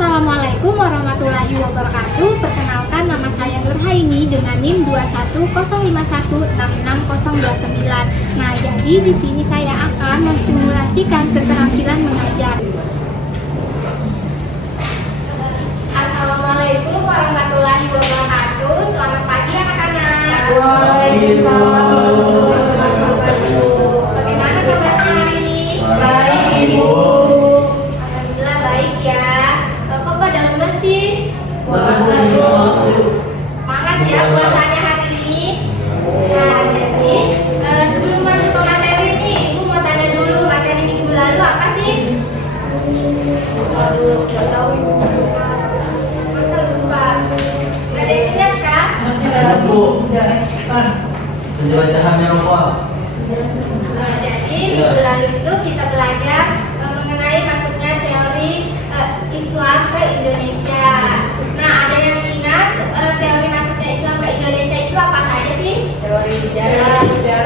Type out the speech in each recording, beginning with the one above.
Assalamualaikum warahmatullahi wabarakatuh. Perkenalkan, nama saya Nurhaini dengan NIM 2105166029. Nah, jadi di sini saya akan mensimulasikan keterampilan mengajar. Assalamualaikum warahmatullahi wabarakatuh. Selamat pagi anak-anak. Waalaikumsalam warahmatullahi wabarakatuh. Bagaimana kabarnya hari ini? Baik, Ibu. Alhamdulillah baik ya. Kok pada lemes sih? Semangat ya puasanya hari ini. Nah, jadi sebelum masuk ke materi nih, Ibu mau tanya dulu materi minggu lalu apa sih? Aduh, nggak tahu Ibu. Masa lupa? Gak ada yang ingat kah? Bu, kan penjelajahan yang awal. Jadi minggu lalu itu kita belajar mengenai masuknya teori Islam ke Indonesia. Nah, ada yang ingat teori masuknya Islam ke Indonesia itu apa saja sih? Teori sejarah, Cina.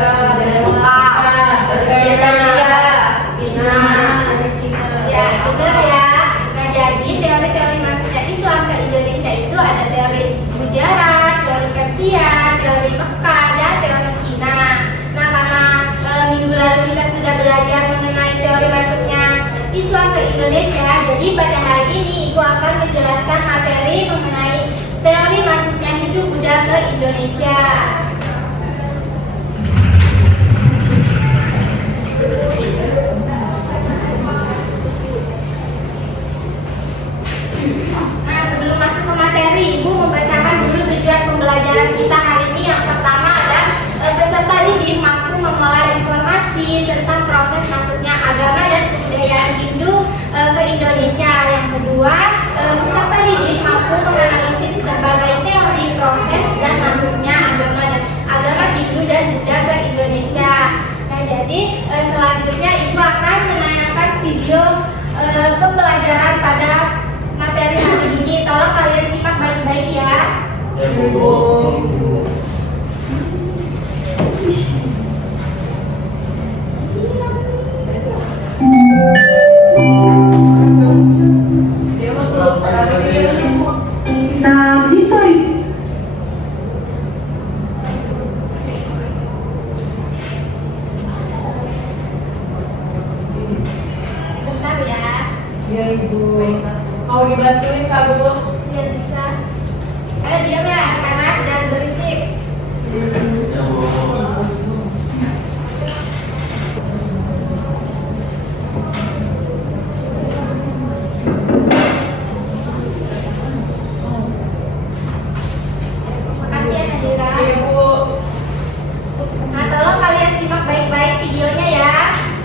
Ya, benar ya. Nah, jadi teori-teori masuknya Islam ke Indonesia itu ada teori Gujarat, teori Persia, teori Mekah, dan teori Cina. Nah, karena minggu lalu kita sudah belajar mengenai teori masuknya Islam ke Indonesia, jadi pada hari ini Ibu akan menjelaskan materi mengenai teori masuknya Hindu Buddha ke Indonesia. Nah, sebelum masuk ke materi, Ibu membacakan dulu tujuan pembelajaran kita hari ini. Yang pertama adalah peserta didik mampu mengolah informasi tentang proses masuknya agama dan kebudayaan Hindu ke Indonesia. Yang kedua, peserta didik mampu menganalisis berbagai teori proses dan masuknya agama Hindu dan Buddha ke Indonesia. Nah, jadi selanjutnya Ibu akan menayangkan video pembelajaran pada materi hari ini. Tolong kalian simak baik-baik ya. Ya, Bu. Salam histori. Bentar ya, Ya, Ibu. Mau dibantuin, Kak, Bu? biar bisa. Diam ya anak-anak, jangan berisik. Ya, Bu. Makasih ya Nadira. Ibu. Nah, tolong kalian simak baik-baik videonya ya.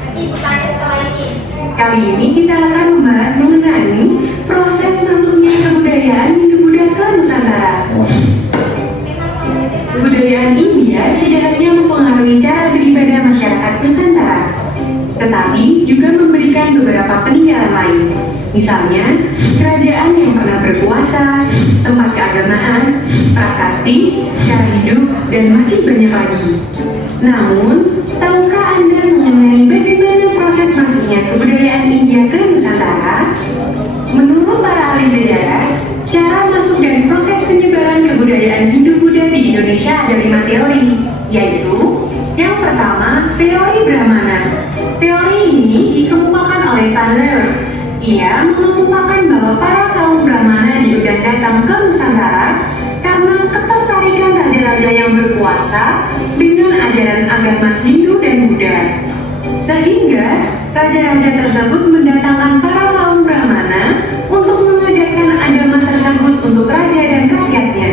Nanti Ibu tanya setelah ini. Kali ini kita akan membahas mengenai proses masuknya kebudayaan Hindu-Buddha ke Nusantara. Kebudayaan India tidak hanya mempengaruhi cara beribadah masyarakat Nusantara, tetapi juga memberikan beberapa peninggalan lain. Misalnya, kerajaan yang pernah berkuasa, tempat keagamaan, prasasti, cara hidup, dan masih banyak lagi. Namun, tahukah Anda mengenai bagaimana proses masuknya kebudayaan India ke Nusantara? Menurut para ahli sejarah, cara masuk dan proses penyebaran kebudayaan Hindu-Buddha di Indonesia ada 5 teori, yaitu yang pertama, teori Brahmana. Teori ini dikemukakan oleh Panzer. Ia mengemukakan bahwa para kaum Brahmana diundang datang ke Nusantara karena ketertarikan raja-raja yang berkuasa dengan ajaran agama Hindu dan Buddha. Sehingga raja-raja tersebut mendatangkan para kaum Brahmana untuk mengajarkan agama tersebut untuk raja dan rakyatnya.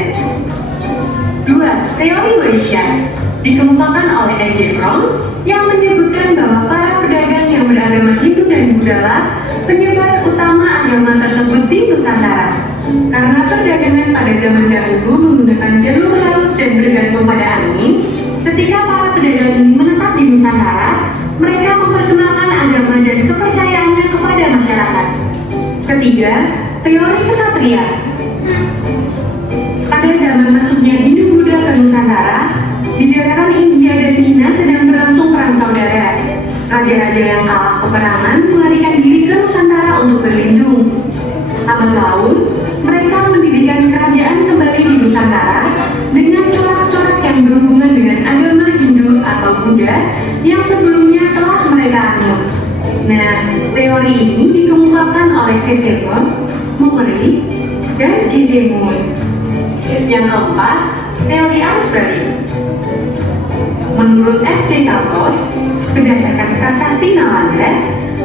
2. Teori Vaishya dikemukakan oleh A.J. Fromm yang menyebutkan bahwa para pedagang yang beragama Hindu dan Buddha lah penyebar utama agama tersebut di Nusantara. Karena perdagangan pada zaman dahulu menggunakan jalur laut dan bergantung pada angin, ketika para pedagang ini menetap di Nusantara, mereka memperkenalkan agama dan kepercayaannya kepada masyarakat. Ketiga, teori kesatria. Pada zaman masuknya Hindu-Buddha ke Nusantara, di daratan India dan Cina sedang berlangsung perang saudara. Raja-raja yang kalah peperangan melarikan diri ke Nusantara untuk berlindung. bertahun-tahun, mereka mendirikan kerajaan kembali di Nusantara dengan corak-corak yang berhubungan dengan agama Hindu atau Buddha yang sebelumnya telah mereka anut. Nah, teori ini dikemukakan oleh C.C. Montgomery dan J.C. Moon. Yang keempat, teori arus balik. Menurut F.T. Kalkos, berdasarkan prasasti Nalanda,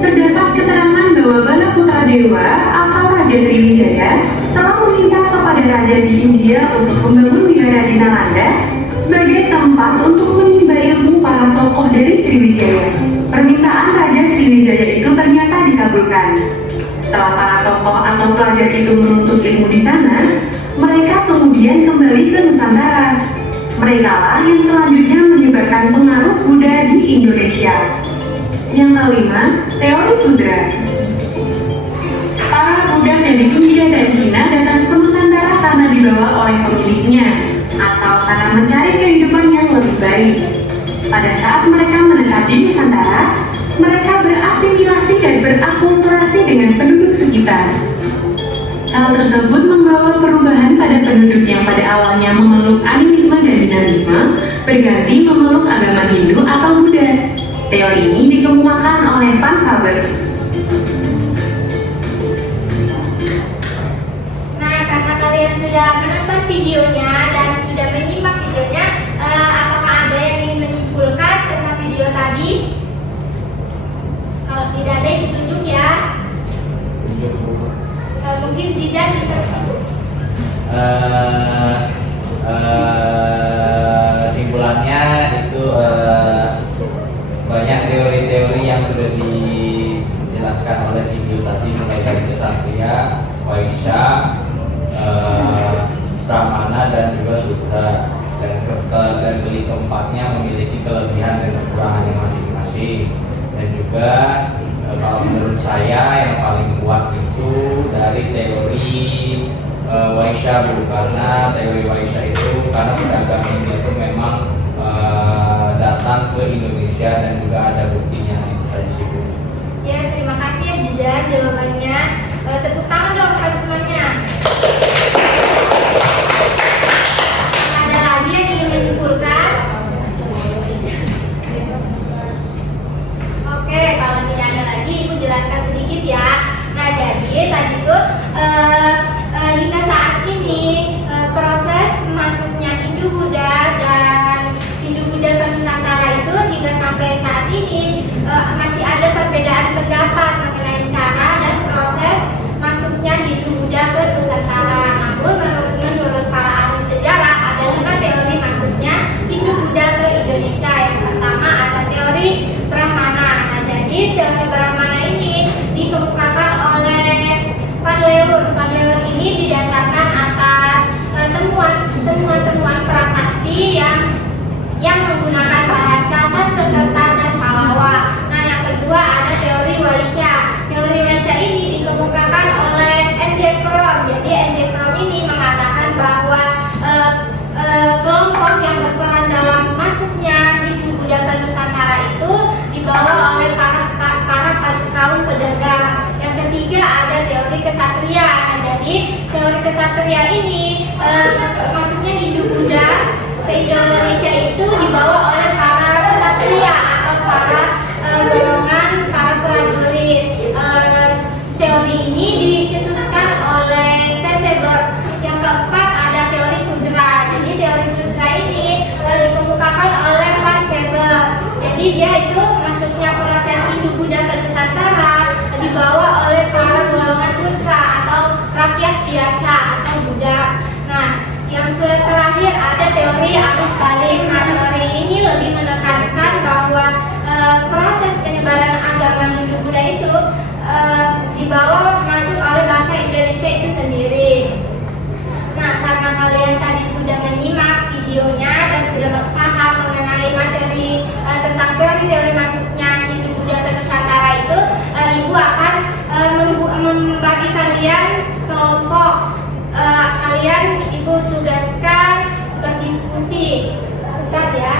terdapat keterangan bahwa Balaputra Dewa atau Raja Sriwijaya telah meminta kepada Raja di India untuk membangun wihara di Nalanda sebagai tempat untuk menimba ilmu para tokoh dari Sriwijaya. Permintaan Raja Sriwijaya itu ternyata dikabulkan. Setelah para tokoh atau pelajar itu menuntut ilmu di sana, mereka kemudian kembali ke Nusantara. Mereka lah yang selanjutnya menyebarkan pengaruh Buddha di Indonesia. Yang kelima, teori Sudra. Para Buddha dari India dan Cina datang ke Nusantara karena dibawa oleh pemiliknya atau karena mencari kehidupan yang lebih baik. Pada saat mereka menetap di Nusantara, mereka berasimilasi dan berakulturasi dengan penduduk sekitar. Hal tersebut membawa perubahan pada penduduk yang pada awalnya memeluk animisme dan dinamisme berganti memeluk agama Hindu atau Buddha. Teori ini dikemukakan oleh Van Faber. Nah, karena kalian sudah menonton videonya dan sudah menyimak videonya, apakah ada yang ingin menyimpulkan tentang video tadi? Kalau tidak ada, ditunjuk ya. Mungkin Zidan bisa. Simpulannya itu banyak teori-teori yang sudah dijelaskan oleh video tadi, mulai dari Ksatria, Waisya, Brahmana dan juga Sudra, dan keempatnya memiliki kelebihan dan kekurangannya masing-masing. Dan juga kalau menurut saya yang paling kuat itu dari teori Waisya, karena teori Waisya itu karena pedagang ini itu memang datang ke Indonesia dan juga ada buktinya. Itu saja sih, Bu. Ya, terima kasih ya Zidan jawabannya. Tepuk tangan dong teman-temannya. Ada lagi yang ingin menyimpulkan? Oke, kalau tidak ada lagi, Ibu jelaskan sedikit ya. Nah, jadi tadi tuh hingga saat ini proses masuknya Hindu Buddha dan Hindu Buddha ke Nusantara itu hingga sampai saat ini masih ada perbedaan pendapat mengenai cara dan proses masuknya Hindu Buddha ke Nusantara. Namun menurut para ahli sejarah ada 5 teori masuknya Hindu Buddha ke Indonesia. Yang pertama ada teori Brahmana. Nah, jadi teori Brahmana ini dikemukakan oleh Van Leur. Van Leur ini didasarkan atas temuan prasasti yang menggunakan bahasa Sanskerta dan Pallava. Nah, yang kedua ada teori Waisya. Teori Waisya ini dikemukakan oleh N.J. Krom. Jadi N.J. Krom ini mengatakan bahwa kelompok yang berperan dalam masuknya Hindu Buddha ke Nusantara itu dibawa oleh para kaum pedagang. Yang ketiga ada teori Ksatria. Nah, jadi teori Ksatria ini maksudnya Hindu Buddha ke Indonesia itu dibawa oleh para ksatria atau para golongan para prajurit. Teori ini dicetuskan oleh C.C. Yang keempat ada teori Sudra. Jadi teori Sudra ini dikemukakan oleh Van Faber. Jadi dia itu masuknya proses Hindu Buddha ke Nusantara dibawa oleh para golongan Sudra atau rakyat biasa atau Buddha. Nah, yang terakhir ada teori arus balik. Nah, teori ini lebih menekankan bahwa proses penyebaran agama Hindu Buddha itu dibawa masuk oleh bangsa Indonesia itu sendiri. Nah, karena kalian tadi sudah menyimak videonya dan sudah paham mengenai materi tentang teori-teori masuknya Hindu Buddha ke Nusantara itu, Ibu akan membagi kalian kelompok. Kalian Ibu tugaskan berdiskusi. Bentar ya.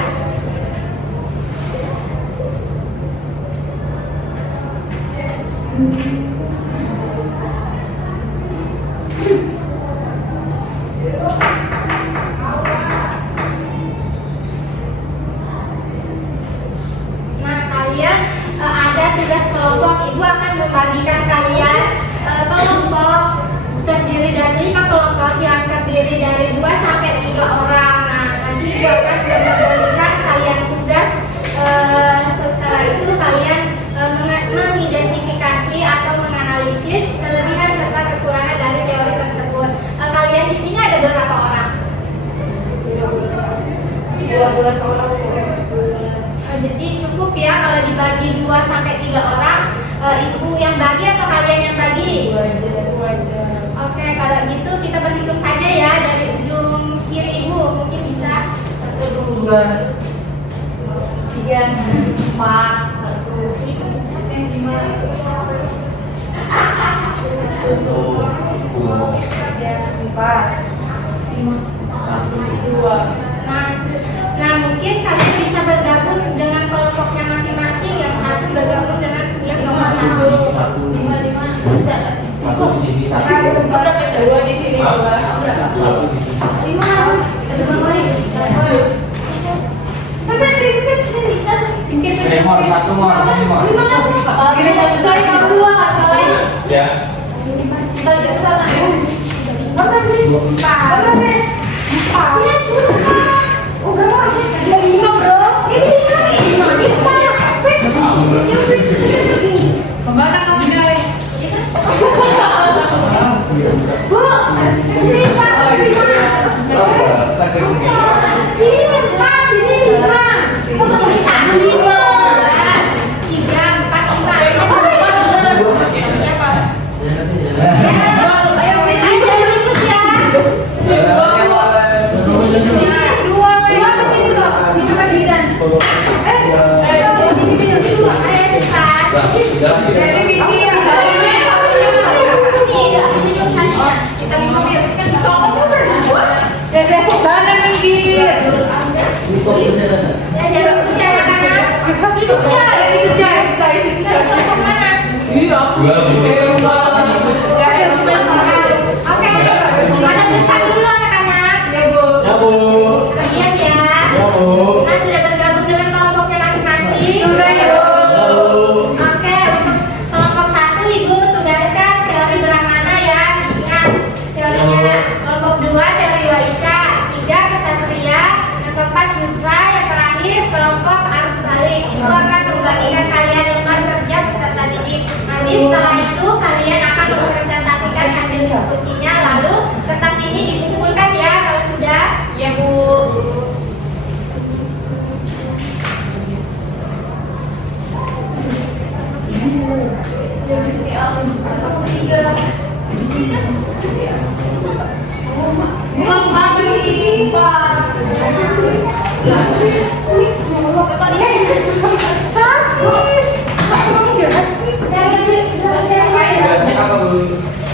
Nah, kalian ada tugas kelompok. Ibu akan membagikan kalian kelompok terdiri dari 5 kelompok yang terdiri dari 2 sampai 3 orang. Nah, nanti ibu akan memberikan kalian tugas. Setelah itu kalian mengidentifikasi atau menganalisis kelebihan serta kekurangan dari teori tersebut. Kalian di sini ada berapa orang? 12 orang. Jadi cukup ya kalau dibagi 2 sampai 3 orang. Ibu yang bagi atau kalian yang bagi? Oke, kalau gitu kita berhitung saja ya dari ujung kiri ibu. Mungkin bisa 1, 2, 3, 4, 1, 5, 4, 2. Nah, mungkin kalian bisa bergabung dengan kelompoknya masing-masing. Yang satu bergabung dengan yang nomor 1. 1 di sini, 1 Ada kedua di sini, Mbak. 5. Mor, 1 Mor, sini Mor. Kiri dan saya 2 nggak salah ya. Ya. Kita lihat sana. Kemana kamu Jai? Setelah itu kalian akan mempresentasikan hasil diskusinya, lalu kertas ini dikumpulkan ya kalau sudah. Ya Bu. Ya bismi Allah. Bukan pagi, Pak.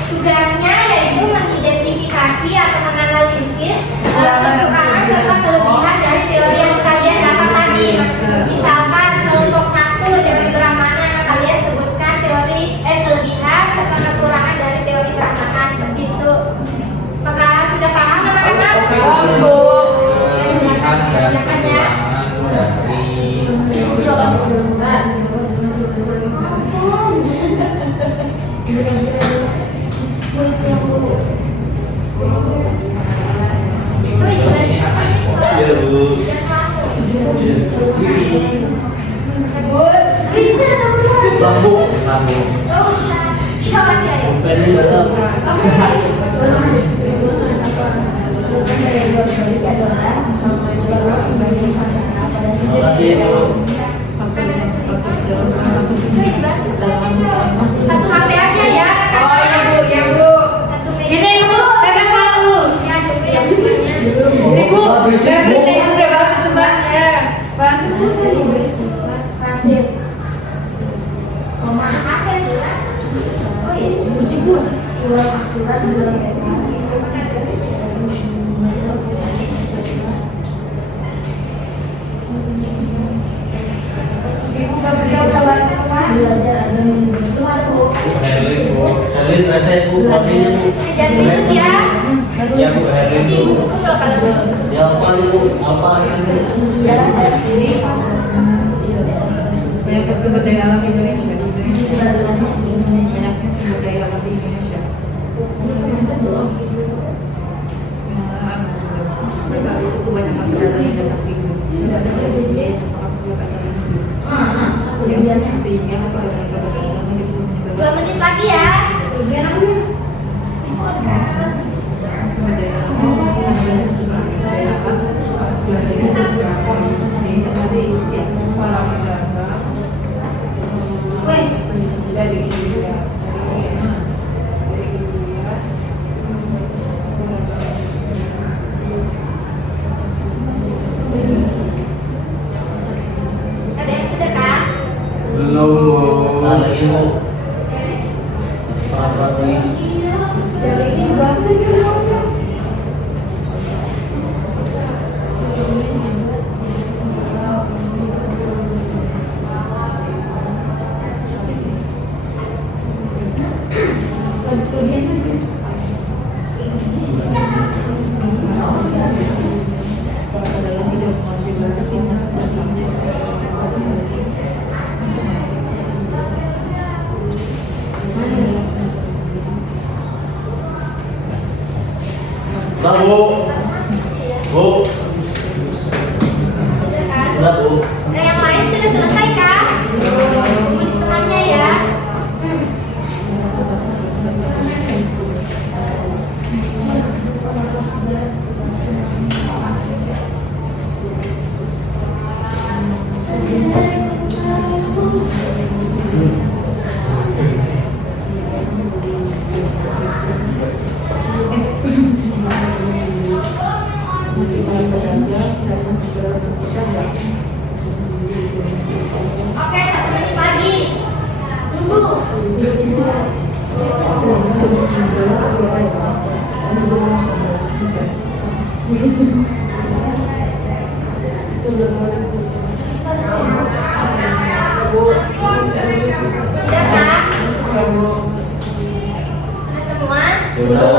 Tugasnya yaitu mengidentifikasi atau menganalisis kekurangan serta kelebihan dari teori yang kalian dapat tadi. Misalkan kelompok 1 teori berang mana, nah kalian sebutkan kelebihan serta kekurangan dari teori berang mana, seperti itu. Apakah sudah paham anak-anak? Paham, Bu. Ya, silakan ya. Satu HP aja ya. Oh iya Bu, ya Bu. Ini Ibu, tekan kamu. Ya, dulu yang depannya. Ibu, saya yang udah bantu temannya. Bantu Bu saya Rasif. Oh, maaf apa ya? Oh iya, Ibu. Aturan Ibu gak beliau udah bantu kemarin belajar ada yang Helin, resep Bu. Jangan ribut ya. Ya Bu, hari Nanti itu. ibu pukul kalau Ya apa yang Banyak sumber daya alam Indonesia. Banyaknya sumber daya alam di Indonesia. Saat itu kebanyakan pedagang yang datang ke Indonesia. Sehingga pedagang-pedagang 2 menit lagi ya. Woi, dari India, ada yang sudah kah? belum ada ilmu peraturan ini? Dari ini berapa sih? Udah Bu, Bu, Sudah kan? udah Bu. Nah, yang lain sudah selesai kah? Temannya ya. Oke, 1 menit lagi. Tunggu. Sudah kah? Sudah semua? Sudah.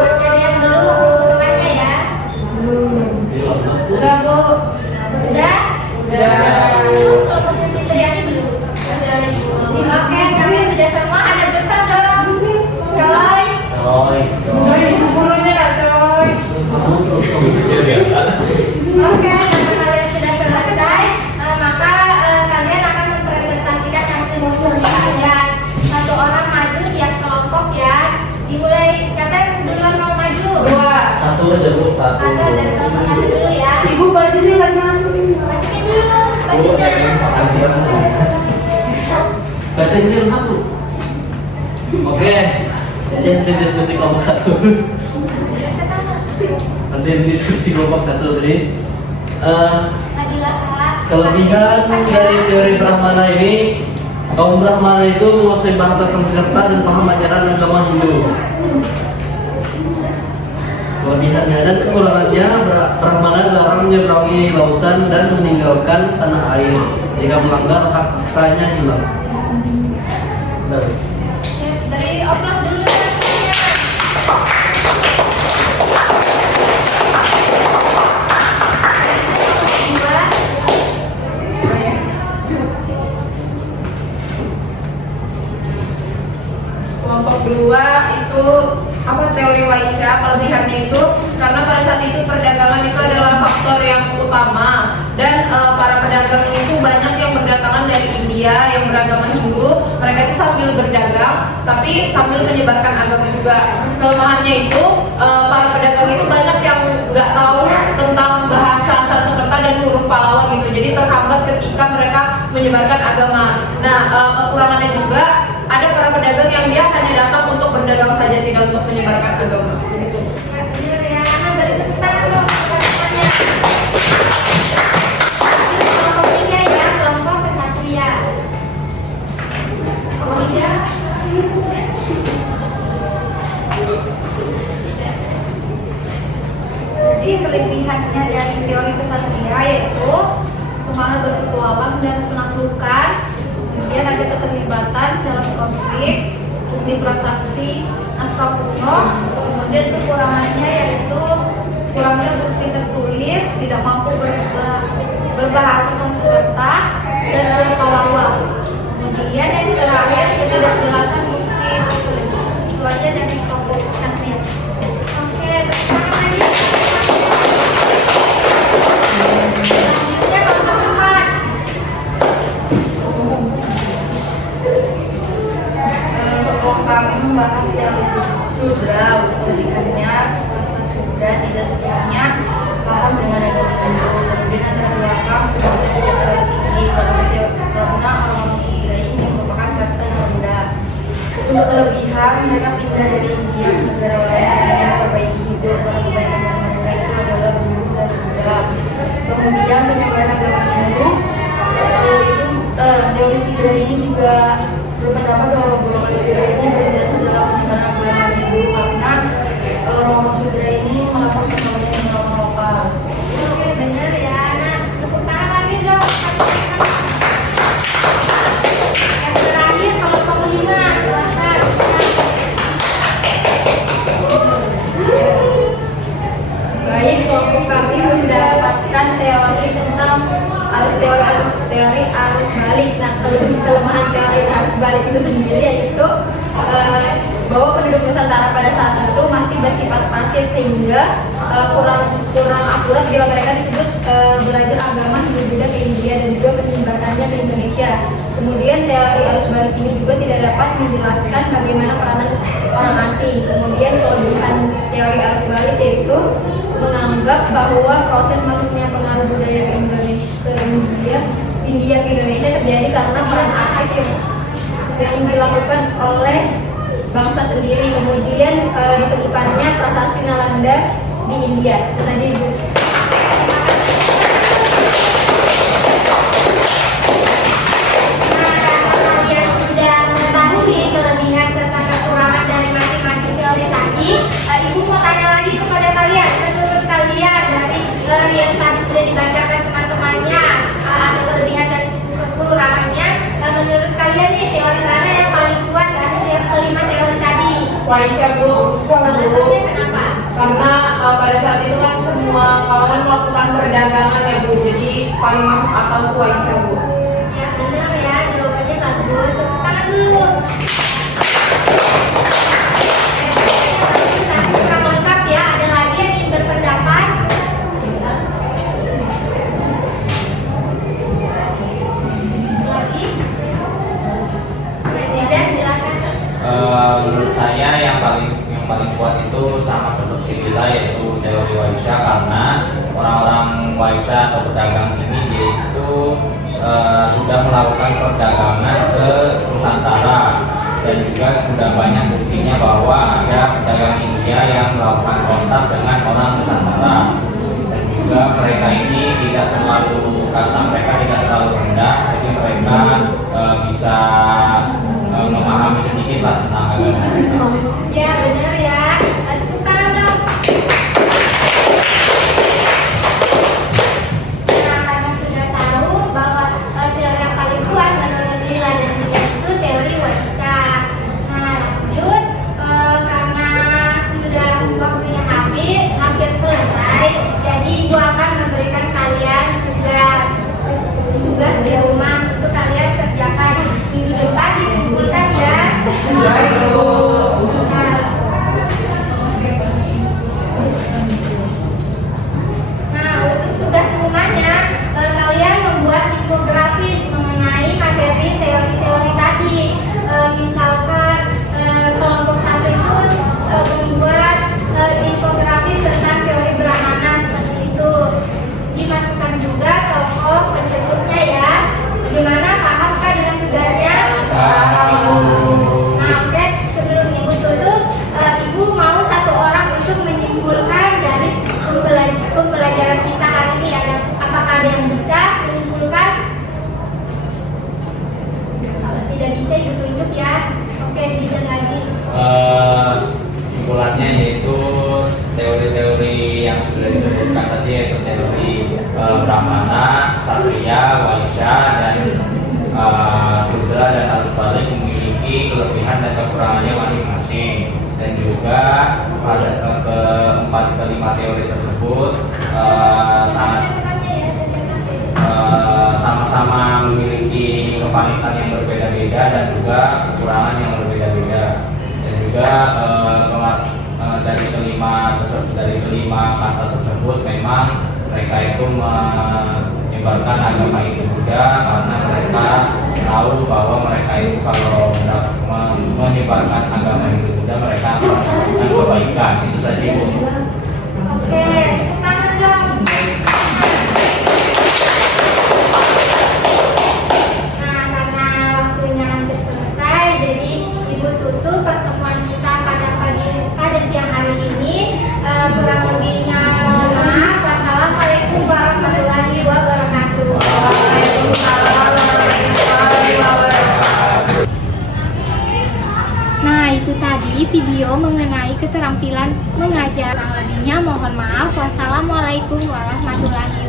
Masih ada yang belum? Temannya ya. Udah Bu. Udah? Kelompok yang Fitriani belum? Oke, kalian sudah semua ada depan dong. Coy. Coy. coy itu gurunya ya coy. Oke, karena kalian sudah selesai, maka kalian akan mempresentasikan hasil musyawarah dan 1 orang maju tiap kelompok ya. Dimulai, siapa yang duluan mau maju? 2. Satu aja Bu, satu. Ada dari kelompok 1 dulu ya. Ibu bajunya lagi masukin. Masukin dulu Bu, bajunya. gantian. Gantian satu. Oke, jadi hasil diskusi kelompok 1. Hasil diskusi kelompok 1 tadi. Nabila Kak. Kelebihan dari teori Brahmana ini, kaum Brahmana itu menguasai bahasa Sanskerta dan paham ajaran agama Hindu. Kelebihannya dan kekurangannya, Brahmana dilarang menyeberangi lautan dan meninggalkan tanah air. Jika melanggar, hak kastanya hilang. Udah. Dari oplos dulu ya. Dua. Kelompok 2 itu apa teori Waisya, kelebihannya itu karena pada saat itu perdagangan itu adalah faktor yang utama dan para pedagang itu banyak yang berdatangan dari India yang beragama Hindu. Mereka itu sambil berdagang tapi sambil menyebarkan agama juga. Kelemahannya itu para pedagang itu banyak yang nggak tahu tentang bahasa Sanskerta dan huruf Pallawa gitu, jadi terhambat ketika mereka menyebarkan agama. Nah, kekurangannya juga ada para pedagang yang dia hanya datang untuk berdagang saja, tidak untuk menyebarkan agama. Ya bener ya. Nah, beri tepuk tangan dong buat temannya. Kelompok 3 ya, kelompok kesatria. Kelompok 3. Jadi kelebihannya dari teori kesatria yaitu semangat berpetualang dan penaklukan, kemudian ada keterlibatan dalam konflik, bukti prasasti, naskah kuno. Kemudian kekurangannya yaitu kurangnya bukti tertulis, tidak mampu berbahasa Sanskerta dan berkawawa. Kemudian yang terakhir ketidakjelasan bukti tertulis. Itu aja dari kelompok pesantren. Oke, terima kasih. Selanjutnya kelompok 4. Kelompok kami membahas teori sudra. Pendidikannya pasca sudra tidak sepenuhnya paham dengan agama Hindu, kemudian antara belakang kemudian secara tinggi karena orang sudra ini merupakan kasta yang rendah. Untuk kelebihan, mereka pindah dari Injil ke negara lain dengan memperbaiki hidup. Para kebaikan yang mereka itu adalah guru dan sudra. Kemudian kecuali agama Hindu, teori sudra ini juga berpendapat bahwa golongan sudra ini berjasa dalam penyebaran agama Hindu karena orang sudra ini melakukan pengabdian yang lokal. Oke, benar ya. Nah, tepuk tangan lagi dong. Yang terakhir kelompok 5, silakan. Baik, kelompok kami mendapatkan teori tentang teori arus balik. Nah, kelemahan teori arus balik itu sendiri yaitu bahwa penduduk Nusantara pada saat itu masih bersifat pasif sehingga kurang akurat bila mereka disebut belajar agama Hindu-Buddha ke India dan juga penyebarannya ke Indonesia. Kemudian teori arus balik ini juga tidak dapat menjelaskan bagaimana peranan orang asing. Kemudian kelebihan teori arus balik yaitu menganggap bahwa proses masuknya pengaruh budaya ke India ke Indonesia terjadi karena peran aktif yang dilakukan oleh bangsa sendiri. Kemudian ditemukannya prasasti Nalanda di India. Itu tadi Ibu. Kalian sudah mengetahui kelebihan serta kekurangan dari masing-masing teori tadi. Ibu mau tanya lagi kepada kalian, menurut kalian dari yang tadi sudah dibacakan teman-temannya, ada kelebihan dan kekurangannya. Menurut kalian nih teori mana yang paling kuat dari kelima teori tadi? Aisyah Bu, Alasannya kenapa? karena pada saat itu kan semua kalangan melakukan perdagangan ya Bu, jadi paling masuk akal tuh Aisyah Bu. Ya benar ya, jawabannya bagus. Tepuk tangan dulu. Tapi kurang lengkap ya, ada lagi yang ingin berpendapat? Lagi? Presiden silakan. Menurut saya yang paling kuat itu sama seperti Lila, yaitu teori Waisya, karena orang-orang Waisya atau pedagang ini yaitu sudah melakukan perdagangan ke Nusantara dan juga sudah banyak buktinya bahwa ada pedagang India yang melakukan kontak dengan orang Nusantara dan juga mereka ini tidak terlalu kasta mereka tidak terlalu rendah, jadi mereka bisa memahami sedikit lah tentang agama kita. Ya benar ya. Tepuk tangan dong. Nah, karena sudah tahu bahwa teori yang paling kuat menurut Lila dan Zia itu teori Waisya. Nah, lanjut karena sudah waktunya hampir selesai. Jadi Ibu akan memberikan kalian tugas di rumah untuk kalian kerjakan minggu depan dikumpulkan ya. Baik Bu. juga pada keempat kelima teori tersebut sama-sama memiliki kepanikan yang berbeda-beda dan juga kekurangan yang berbeda-beda, dan juga dari kelima kasta tersebut memang mereka itu menyebarkan agama Hindu Buddha karena mereka tahu bahwa mereka itu kalau menyebarkan agama Hindu Buddha mereka akan mendapatkan kebaikan. Itu saja, Ibu. Oke, tangan dong. Nah, karena waktunya hampir selesai, jadi Ibu tutup pertemuan kita pada siang hari ini. Kurang lebihnya mohon maaf. Wassalamualaikum warahmatullahi wabarakatuh. Waalaikumsalam warahmatullahi wabarakatuh. Nah, itu tadi video mengenai keterampilan mengajar. Kurang lebihnya mohon maaf. Wassalamualaikum warahmatullahi